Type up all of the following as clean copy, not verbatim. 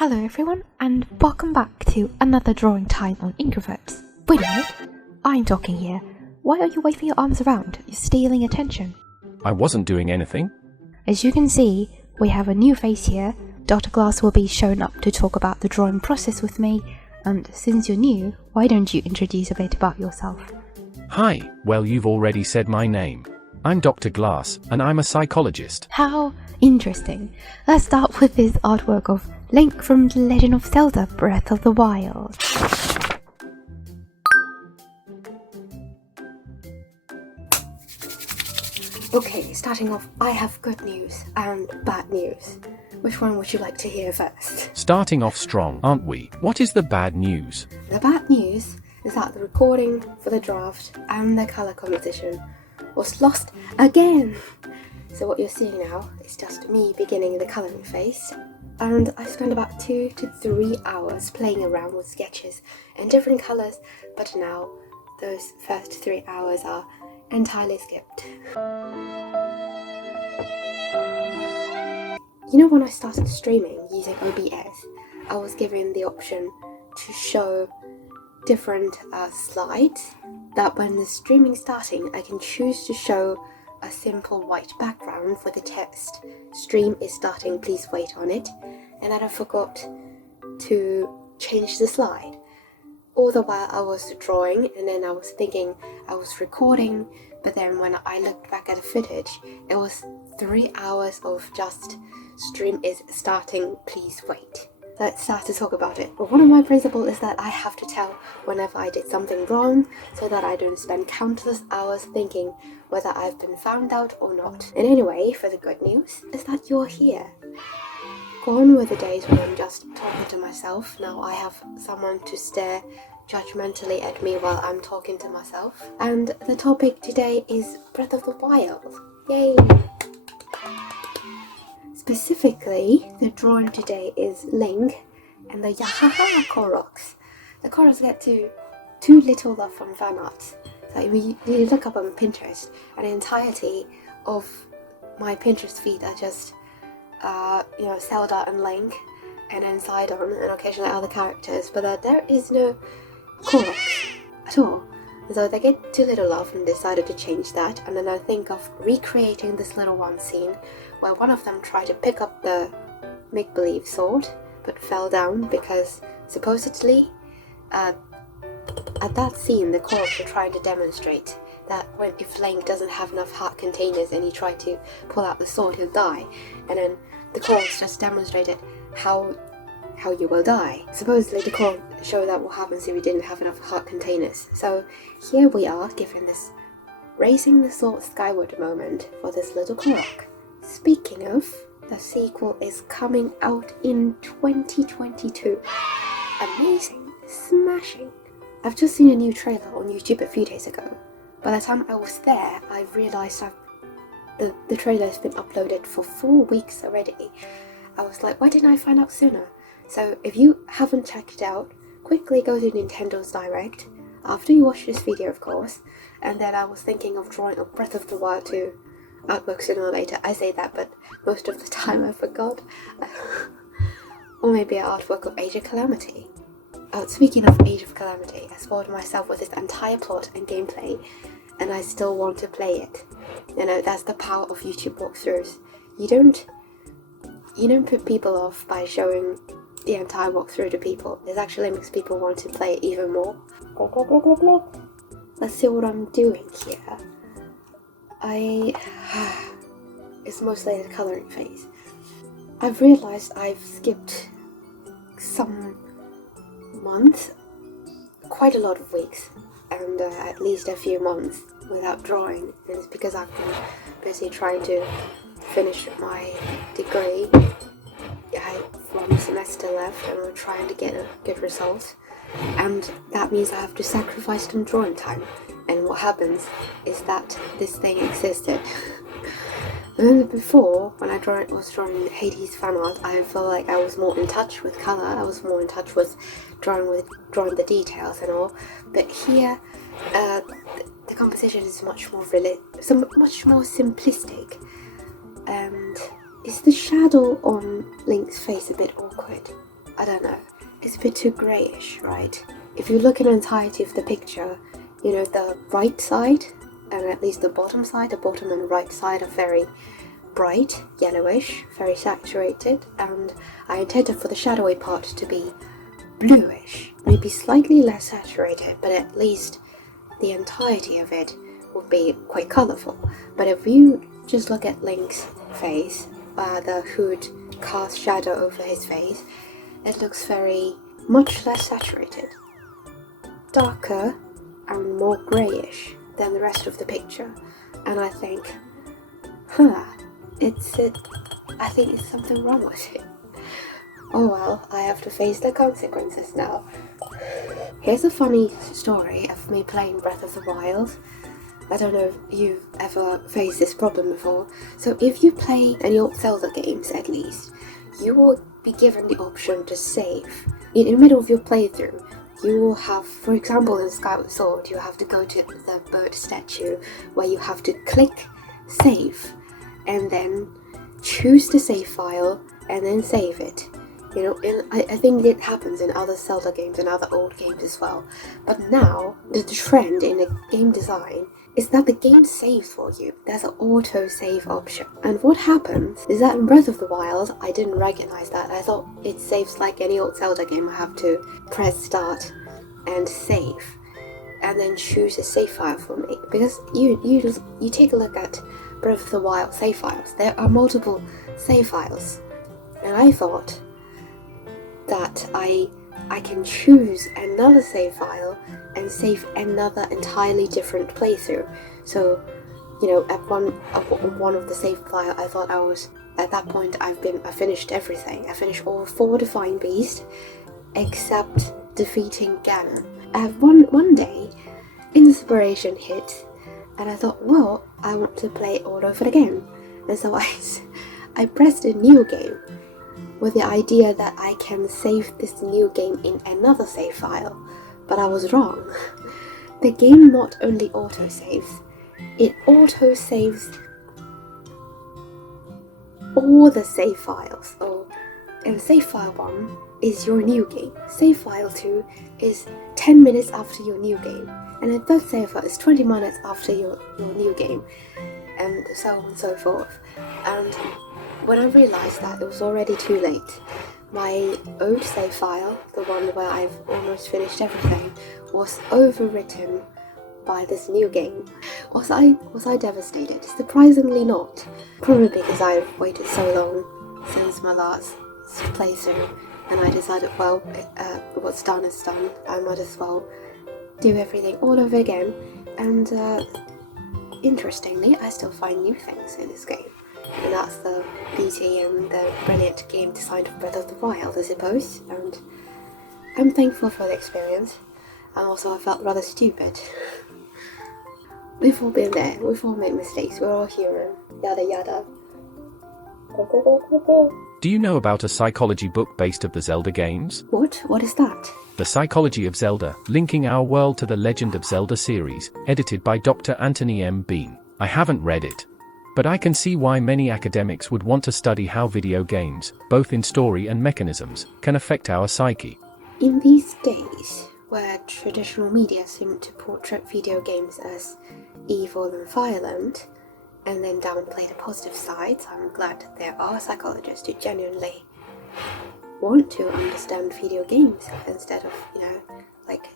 Hello everyone, and welcome back to another drawing time on Introverts. Wait a minute, I'm talking here. Why are you waving your arms around? You're stealing attention. I wasn't doing anything. As you can see, we have a new face here. Dr. Glass will be shown up to talk about the drawing process with me, and since you're new, why don't you introduce a bit about yourself? Hi, well you've already said my name. I'm Dr. Glass, and I'm a psychologist. How interesting. Let's start with this artwork of Link from The Legend of Zelda, Breath of the Wild. Okay, starting off, I have good news and bad news. Which one would you like to hear first? Starting off strong, aren't we? What is the bad news? The bad news is that the recording for the draft and the colour competition was lost again. So what you're seeing now is just me beginning the colouring phase, and I spent about 2 to 3 hours playing around with sketches in different colours, but now those first 3 hours are entirely skipped. You know, when I started streaming using OBS, I was given the option to show different slides that when the streaming starting, I can choose to show a simple white background with the text "Stream is starting, please wait on it," and then I forgot to change the slide. All the while I was drawing, and then I was thinking I was recording, but then when I looked back at the footage, it was 3 hours of just "Stream is starting, please wait." Let's start to talk about it. But one of my principles is that I have to tell whenever I did something wrong, so that I don't spend countless hours thinking whether I've been found out or not. And anyway, for the good news is that you're here. Gone were the days when I'm just talking to myself. Now I have someone to stare judgmentally at me while I'm talking to myself. And the topic today is Breath of the Wild. Yay! Specifically, the drawing today is Link and the YAHAHA Koroks. The Koroks get too little love from fan art. So if you look up on Pinterest, and the entirety of my Pinterest feed are just Zelda and Link, and then Sidon, and occasionally other characters, but there is no Koroks at all. So they get too little love and decided to change that, and then I think of recreating this little one scene where one of them tried to pick up the make-believe sword but fell down because supposedly at that scene the Koroks are trying to demonstrate that if Link doesn't have enough heart containers and he tried to pull out the sword, he'll die, and then the Koroks just demonstrated how you will die. Supposedly the Koroks show that what happens if you didn't have enough heart containers. So here we are given this raising the sword skyward moment for this little Korok. Speaking of, the sequel is coming out in 2022. Amazing, smashing. I've just seen a new trailer on YouTube a few days ago. By the time I was there, I realised the trailer has been uploaded for 4 weeks already. I was like, why didn't I find out sooner? So if you haven't checked it out, quickly go to Nintendo's Direct, after you watch this video of course, and then I was thinking of drawing a Breath of the Wild 2 artwork sooner or later. I say that, but most of the time I forgot. Or maybe an artwork of Age of Calamity. Oh, speaking of Age of Calamity, I spoiled myself with this entire plot and gameplay, and I still want to play it. You know, that's the power of YouTube walkthroughs. You don't put people off by showing the entire walkthrough to people. It actually makes people want to play it even more. Let's see what I'm doing here. It's mostly the colouring phase. I've realised I've skipped some months, quite a lot of weeks, and at least a few months without drawing, and it's because I've been busy trying to finish my degree. I have 1 semester left and we're trying to get a good result, and that means I have to sacrifice some drawing time. And what happens is that this thing existed. And then before, when I was drawing Hades fan art, I felt like I was more in touch with colour, I was more in touch with drawing the details and all. But here, the composition is much more simplistic. And is the shadow on Link's face a bit awkward? I don't know, it's a bit too greyish, right? If you look at the entirety of the picture, you know, the right side, and at least the bottom and right side are very bright, yellowish, very saturated, and I intended for the shadowy part to be bluish, maybe slightly less saturated, but at least the entirety of it would be quite colourful. But if you just look at Link's face, the hood casts shadow over his face, it looks very much less saturated, darker and more greyish than the rest of the picture. And I think, I think it's something wrong with it. Oh well, I have to face the consequences now. Here's a funny story of me playing Breath of the Wild. I don't know if you've ever faced this problem before. So if you play any old Zelda games at least, you will be given the option to save. In the middle of your playthrough, you will have, for example in Skyward Sword, you have to go to the bird statue where you have to click save and then choose the save file and then save it. You know, I think it happens in other Zelda games and other old games as well. But now, the trend in the game design is that the game saves for you. There's an auto-save option. And what happens is that in Breath of the Wild, I didn't recognize that. I thought it saves like any old Zelda game. I have to press start and save, and then choose a save file for me. Because you take a look at Breath of the Wild save files. There are multiple save files. And I thought that I can choose another save file and save another entirely different playthrough. So, you know, at one of the save file, I thought at that point I finished everything. I finished all 4 Divine Beasts except defeating Ganon. One day, inspiration hit, and I thought, well, I want to play it all over again. And so I pressed a new game, with the idea that I can save this new game in another save file, but I was wrong. The game not only autosaves, it autosaves all the save files. And save file 1 is your new game, save file 2 is 10 minutes after your new game, and the third save file is 20 minutes after your new game, and so on and so forth. And when I realised that it was already too late, my old save file, the one where I've almost finished everything, was overwritten by this new game. Was I devastated? Surprisingly not. Probably because I've waited so long since my last playthrough, and I decided, well, what's done is done. I might as well do everything all over again. And interestingly, I still find new things in this game. And that's the beauty and the brilliant game design of Breath of the Wild, I suppose. And I'm thankful for the experience. And also I felt rather stupid. We've all been there, we've all made mistakes, we're all human, yada yada. Do you know about a psychology book based of the Zelda games? What? What is that? The Psychology of Zelda, Linking Our World to the Legend of Zelda series, edited by Dr. Anthony M. Bean. I haven't read it, but I can see why many academics would want to study how video games, both in story and mechanisms, can affect our psyche. In these days, where traditional media seem to portray video games as evil and violent, and then downplay the positive sides, I'm glad there are psychologists who genuinely want to understand video games instead of, like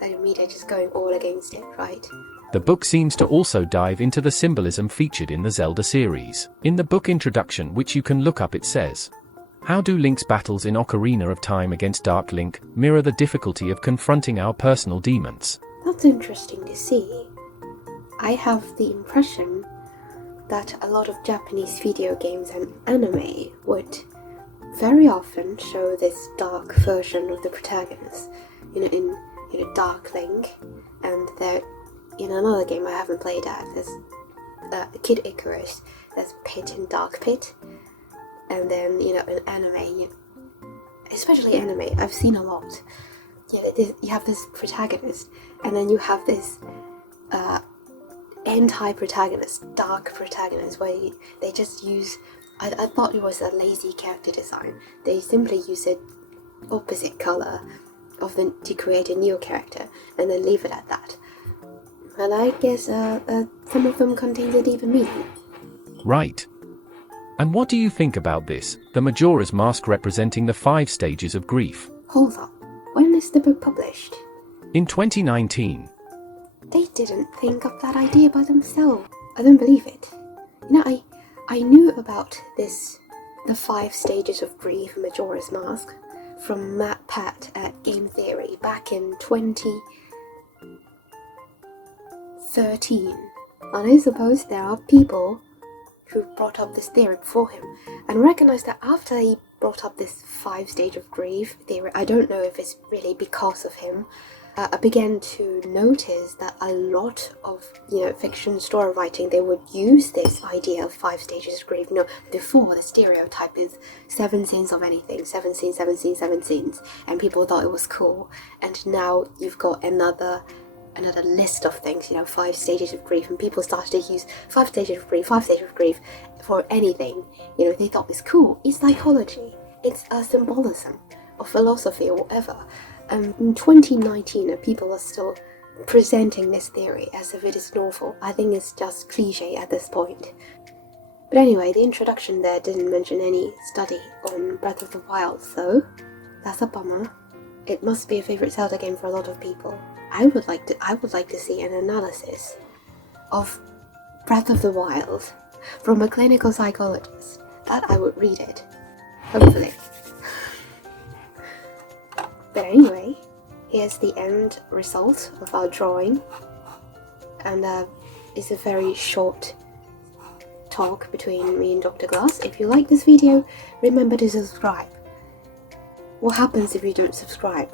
the media just going all against it, right? The book seems to also dive into the symbolism featured in the Zelda series. In the book introduction, which you can look up, it says, "How do Link's battles in Ocarina of Time against Dark Link mirror the difficulty of confronting our personal demons?" That's interesting to see. I have the impression that a lot of Japanese video games and anime would very often show this dark version of the protagonist, in Dark Link, and there, in another game I haven't played at, there's Kid Icarus, there's Pit and Dark Pit, and then, in anime, especially anime, I've seen a lot, you have this protagonist, and then you have this anti-protagonist, dark protagonist, where they just use, I thought it was a lazy character design, they simply use a opposite color to create a new character and then leave it at that. And I guess some of them contains a deeper meaning. Right. And what do you think about this, the Majora's Mask representing the 5 stages of grief? Hold up, when is the book published? In 2019. They didn't think of that idea by themselves. I don't believe it. You know, I knew about this, the 5 stages of grief, Majora's Mask, from Matt Pat at Game Theory back in 2013. And I suppose there are people who brought up this theory before him, and recognized that after he brought up this 5 stage of grief theory, I don't know if it's really because of him, I began to notice that a lot of, fiction story writing, they would use this idea of 5 stages of grief. Before, the stereotype is 7 scenes of anything, 7 scenes, 7 scenes, 7 scenes, and people thought it was cool. And now you've got another list of things, 5 stages of grief, and people started to use 5 stages of grief, 5 stages of grief for anything, they thought it's cool. It's psychology, it's a symbolism or philosophy or whatever. In 2019, people are still presenting this theory as if it is novel. I think it's just cliche at this point. But anyway, the introduction there didn't mention any study on Breath of the Wild, so that's a bummer. It must be a favorite Zelda game for a lot of people. I would like to see an analysis of Breath of the Wild from a clinical psychologist. That I would read it, hopefully. But anyway, here's the end result of our drawing, and it's a very short talk between me and Dr. Glass. If you like this video, remember to subscribe. What happens if you don't subscribe?